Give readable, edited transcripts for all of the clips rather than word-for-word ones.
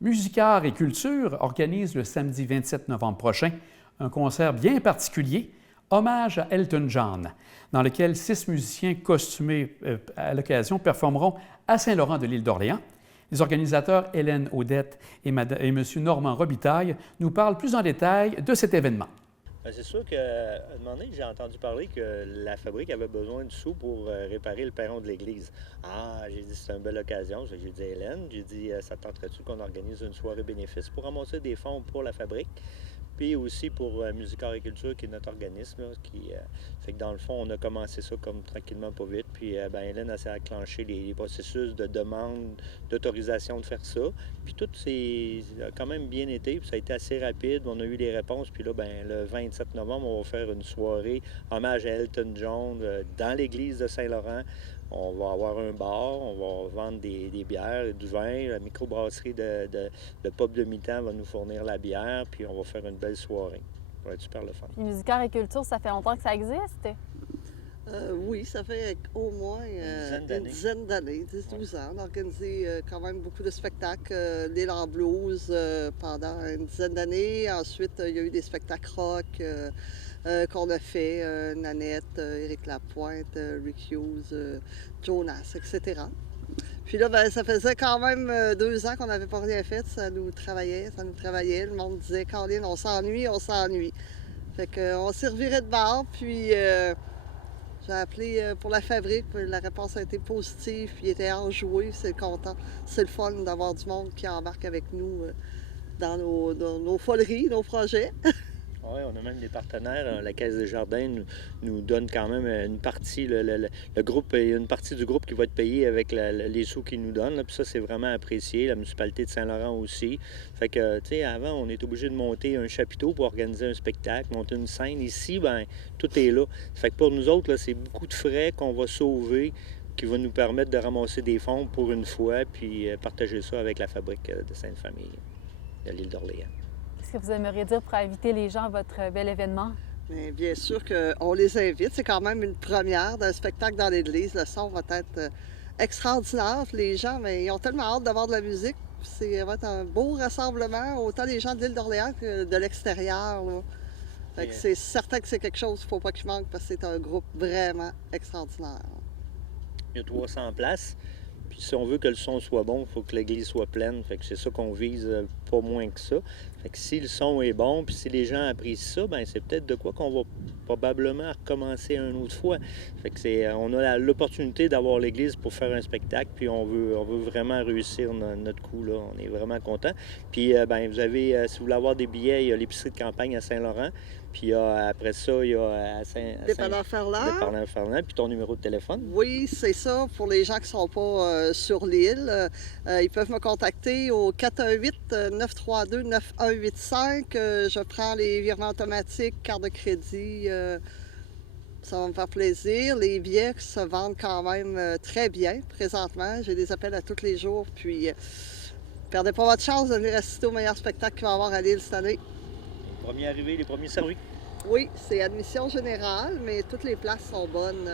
Musicart et Culture organise le samedi 27 novembre prochain un concert bien particulier, hommage à Elton John, dans lequel 6 musiciens costumés à l'occasion performeront à Saint-Laurent de l'île d'Orléans. Les organisateurs Hélène Audette et M. Normand Robitaille nous parlent plus en détail de cet événement. C'est sûr qu'à un moment donné, j'ai entendu parler que la fabrique avait besoin de sous pour réparer le perron de l'église. Ah, j'ai dit, c'est une belle occasion. J'ai dit à Hélène, j'ai dit, ça tenterait-tu qu'on organise une soirée bénéfice pour ramasser des fonds pour la fabrique, puis aussi pour Musicart et Culture, qui est notre organisme, là, qui fait que dans le fond, on a commencé ça comme tranquillement, pas vite. Puis Hélène a enclenché les processus de demande, d'autorisation de faire ça. Puis tout a quand même bien été, puis ça a été assez rapide. On a eu les réponses, puis là, le 27 novembre, on va faire une soirée hommage à Elton John dans l'église de Saint-Laurent. On va avoir un bar, on va vendre des bières, du vin. La microbrasserie de Pop de mi-temps va nous fournir la bière, puis on va faire une belle soirée. Ça va être super le fun. Puis Musicart et Culture, ça fait longtemps que ça existe? Oui, ça fait au moins une dizaine d'années, 10-12 ans. On a organisé quand même beaucoup de spectacles, l'île en blues pendant une dizaine d'années. Ensuite, il y a eu des spectacles rock qu'on a fait, Nanette, Éric Lapointe, Rick Hughes, Jonas, etc. Puis là, ça faisait quand même 2 ans qu'on n'avait pas rien fait. Ça nous travaillait. Le monde disait, Caroline, on s'ennuie. Fait qu'on s'y revirait de bord, puis j'ai appelé pour la fabrique, puis la réponse a été positive, puis il était enjoué, c'est content. C'est le fun d'avoir du monde qui embarque avec nous dans nos foleries, nos projets. Oui, on a même des partenaires. La Caisse des Jardins nous donne quand même une partie, le groupe, il y a une partie du groupe qui va être payée avec les sous qu'ils nous donnent. Là. Puis ça, c'est vraiment apprécié. La municipalité de Saint-Laurent aussi. Fait que, tu sais, avant, on était obligé de monter un chapiteau pour organiser un spectacle, monter une scène. Ici, tout est là. Fait que pour nous autres, là, c'est beaucoup de frais qu'on va sauver, qui va nous permettre de ramasser des fonds pour une fois, puis partager ça avec la fabrique de Sainte-Famille, de l'île d'Orléans. Qu'est-ce que vous aimeriez dire pour inviter les gens à votre bel événement? Bien sûr qu'on les invite. C'est quand même une première d'un spectacle dans l'église. Le son va être extraordinaire. Les gens, ils ont tellement hâte d'avoir de la musique. Ça va être un beau rassemblement, autant des gens de l'île d'Orléans que de l'extérieur. Fait que c'est certain que c'est quelque chose qu'il ne faut pas qu'il manque, parce que c'est un groupe vraiment extraordinaire. Il y a 300 places. Puis si on veut que le son soit bon, il faut que l'église soit pleine. Fait que c'est ça qu'on vise, pas moins que ça. Fait que si le son est bon, puis si les gens apprécient ça, c'est peut-être de quoi qu'on va probablement recommencer une autre fois. Fait que on a l'opportunité d'avoir l'église pour faire un spectacle, puis on veut vraiment réussir notre coup, là. On est vraiment content. Puis vous avez, si vous voulez avoir des billets, il y a l'épicerie de campagne à Saint-Laurent. Puis après ça, il y a Dépanneur Ferland, puis ton numéro de téléphone. Oui, c'est ça. Pour les gens qui ne sont pas sur l'île, ils peuvent me contacter au 418-932-9185. Je prends les virements automatiques, carte de crédit. Ça va me faire plaisir. Les billets se vendent quand même très bien présentement. J'ai des appels à tous les jours. Puis, perdez pas votre chance de venir assister au meilleur spectacle qu'il va y avoir à l'île cette année. Les premiers arrivés, les premiers servis. Oui, c'est admission générale, mais toutes les places sont bonnes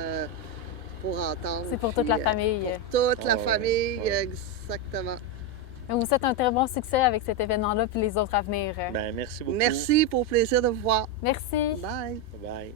pour entendre. C'est pour toute la famille. Pour toute la famille, exactement. Vous souhaite un très bon succès avec cet événement-là puis les autres à venir. Merci beaucoup. Merci, pour le plaisir de vous voir. Merci. Bye. Bye.